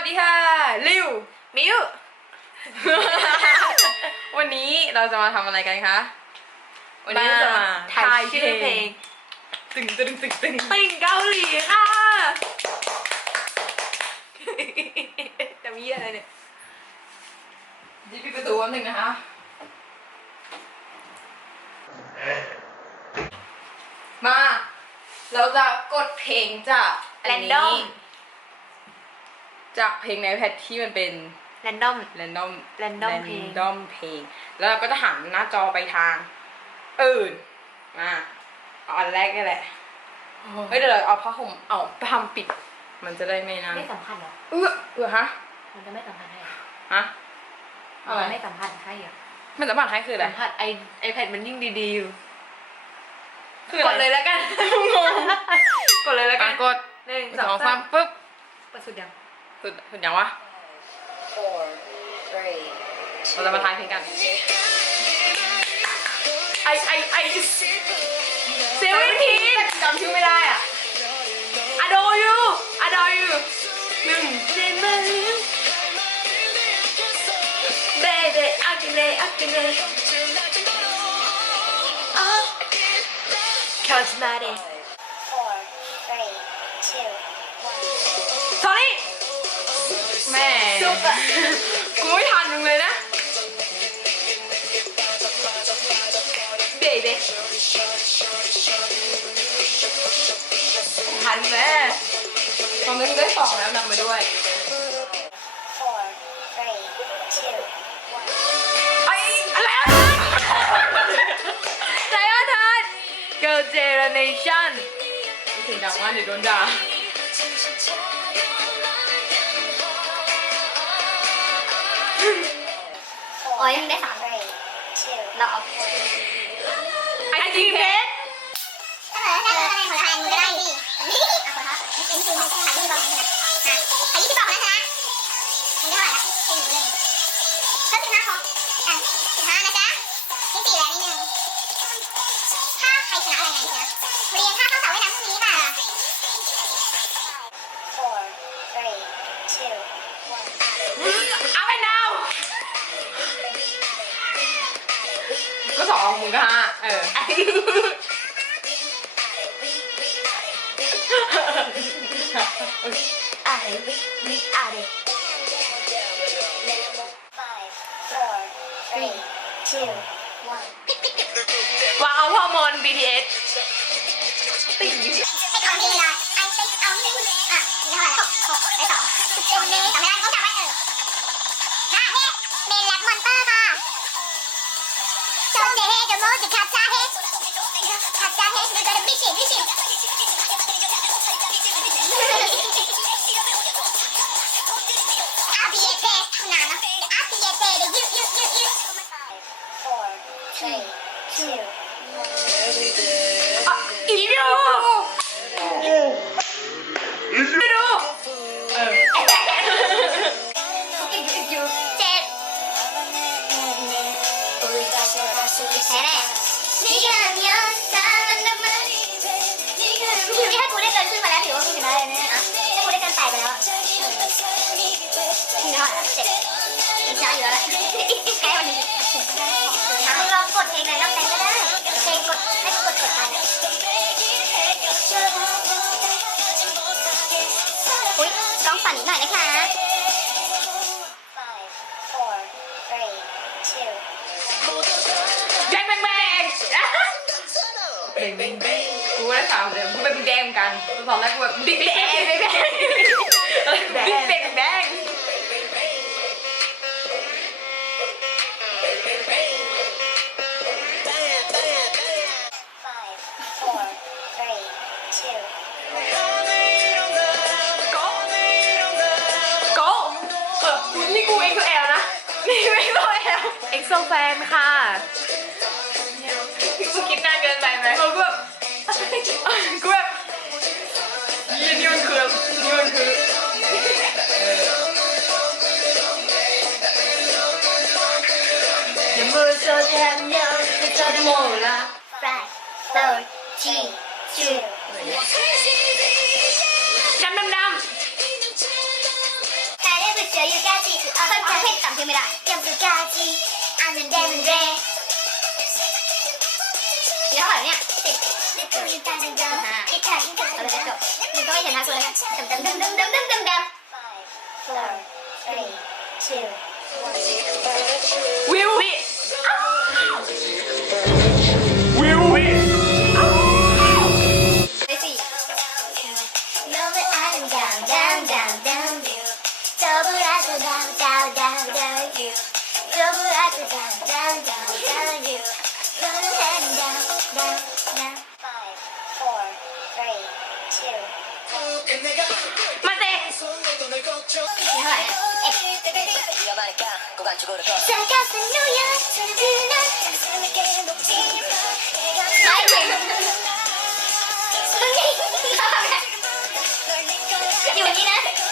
วัสดีค่ะ ลิว มิว วันนี้เราจะมาทำอะไรกันคะ วันนี้เราจะมาถ่ายชื่อเพลง ตึงตึงตึงตึงติ่งเกาหลีค่ะ จะมีอะไรเนี่ยยิบปิดประตูวันหนึ่งนะคะ มา เราจะกดเพลงจากอัแรนนนี้ดอม จากเพลงในแพทที่มันเป็น แรนดอม random random เพลง random เพลง แล้วเราก็จะหันหน้าจอไปทางอื่นมาเอาอันแรกนี่แหละเฮ้ยเดี๋ยวเราเอาผ้าห่มเอาไปทำปิด มันจะได้ไม่นานไม่สัมพันธ์เหรอ เออเออฮะ มันจะไม่สัมพันธ์ให้เหรอฮะมัอะไรนไม่สัมพันธ์ให้เหรอมันจะผ่านให้คืออะไร สัมพันธ์ไอไอแพดมันยิ่งดีๆอยู่คือกดเลยแล้วกัน งงกดเลยแล้วกัอะนกดหนึ่งสสอองงสาสามมปุ๊บกดสุดยัง สุดสุดยังวะ four, three, เราจะมาทายเพลงกันไอไอไอเซเว่นทีนจำชื่อไม่ได้อะอโดยูอโดยูหนึ่งเจมาลิวเบเบอากิเน กูไม่ทันมึงเลยนะเบเบทันแม่ตอนนี้ได้สองแล้วนำมาด้วย Four, three, two, one. ไออะไรอะใจอะทัน Girl Generation เสียงดังมาเดี๋ยวโดนด่า Four, โอ้ยยังได้สาม three, two, เราเอาไอจีเพชรเออถ้าเออคะแนนของเราคะแนนมึงก็ได้ดินี่อะขอโทษนี่คือขายยี่สิบบอกนะนะขายยี่สิบบอกนะชนะมึงเท่าไหร่ละสี่หนึ่งก็สิบห้าพออะสิบห้านะจ๊ะนี่สี่แล้วนี่หนึ่งถ้าใครชนะอะไรไงชนะเรียนค่าเข้าเสาว่ายน้ำพรุ่งนี้ป่ะ สองมึงก็ห้าเออไอ้วิอะไร Five, four, three, two, one. วางเอาฮอร์โมน BTS ติ่งให้ทำดีเลยไอ้ติ๊กเอาหนึ่งอะนี่เท่าไหร่หกหกได้สองตรงนี้จำไม่ได้ต้องจำไว้ ดเฮเดโมจิคาซาเฮค เท่าไหร่เจ็ดชนะอยู่แล้วแหละแพ้วันนี้มึง เบ่งเบ่งกูได้สามเดี๋ยกูเป็นแดงกันตอนแรกกูแบบบิ๊กแดงบิ๊กแดง One, five, ดำดำดำใครได้ไปเจอยูกาจีถือเอาเพิ่มเพลงต่ำเพียงไม่ได้เตรียมยูกาจีอันเดนเดนเดเดี๋ยวเท่าไหรเนี่ยสิบนี่คือยูกาจีเดิมที่แจีดเอาเลยจบมันก็ไม่ชนะกูแล้วกันดำดำดำดำดำดำดำ four three two วิววิอ้าว Yeah. 반죽으로 시작했던 노야 잠들면 당신에게 녹지 마이 요리는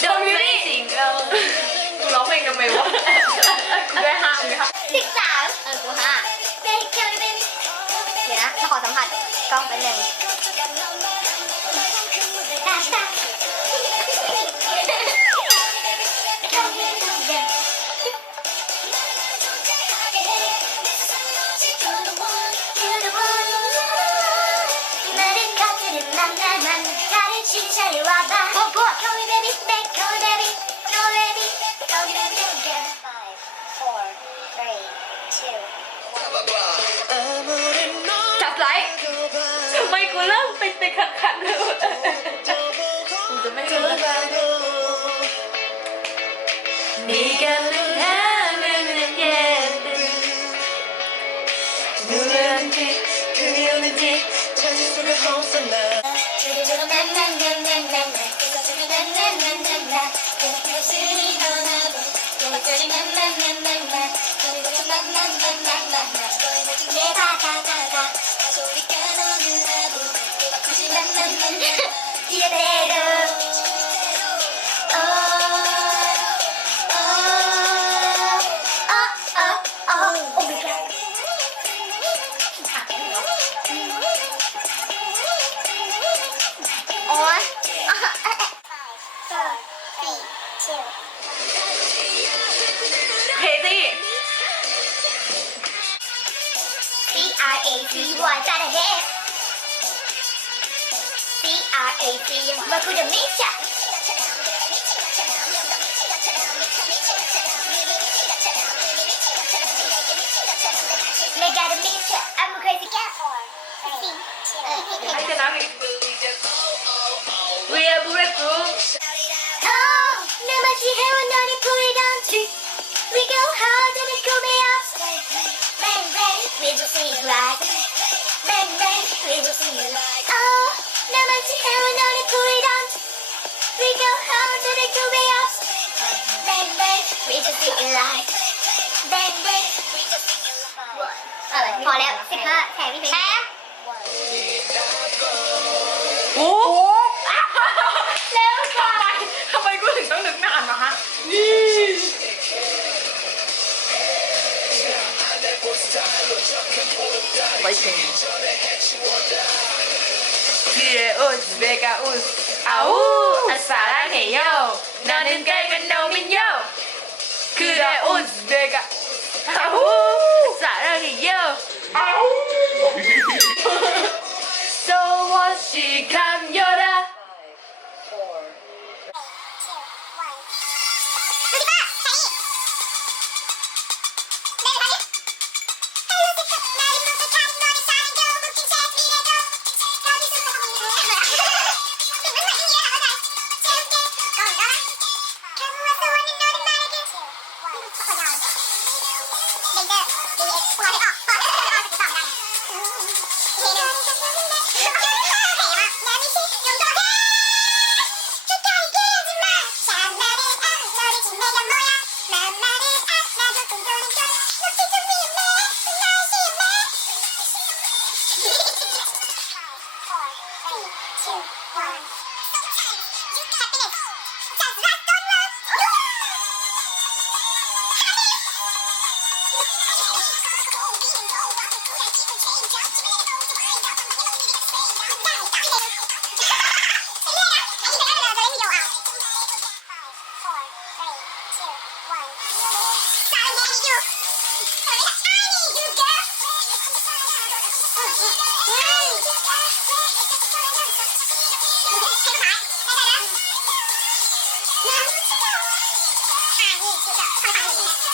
โดนวิลลี่สิงเออกูร้องเพลงทำไมวะกูได้ห้ามไหมคะสิบสามเออกูห้า ผัสกล้องไปหนึ่งตาตา เริ่มเป็นเป็นขัดขัดๆเลยกูจะไม่รู้นี่ เฮซี่ B R A C Y จัดเฮ R A C มาคุยกับมิชาไม่กล้าจะมิชา I'm crazy cat or C We go hard and it go me up Bang bang, we will see it right เบงเบงอะไรพอแล้วสิบห้าแถมพี่เพชรแถมโอ้เร็วทำไมทำไมกูถึงต้องนึกนานวะฮะนี่ไปถึงที่เรอุสเบกาอุสอาอูอาสาลาเฮโยนอนนึงไกลกันโนมินโย คือเรอุสเบกาอาอูอาสาลา แล้วอ่านี่คือแบบคำถามนี้นะ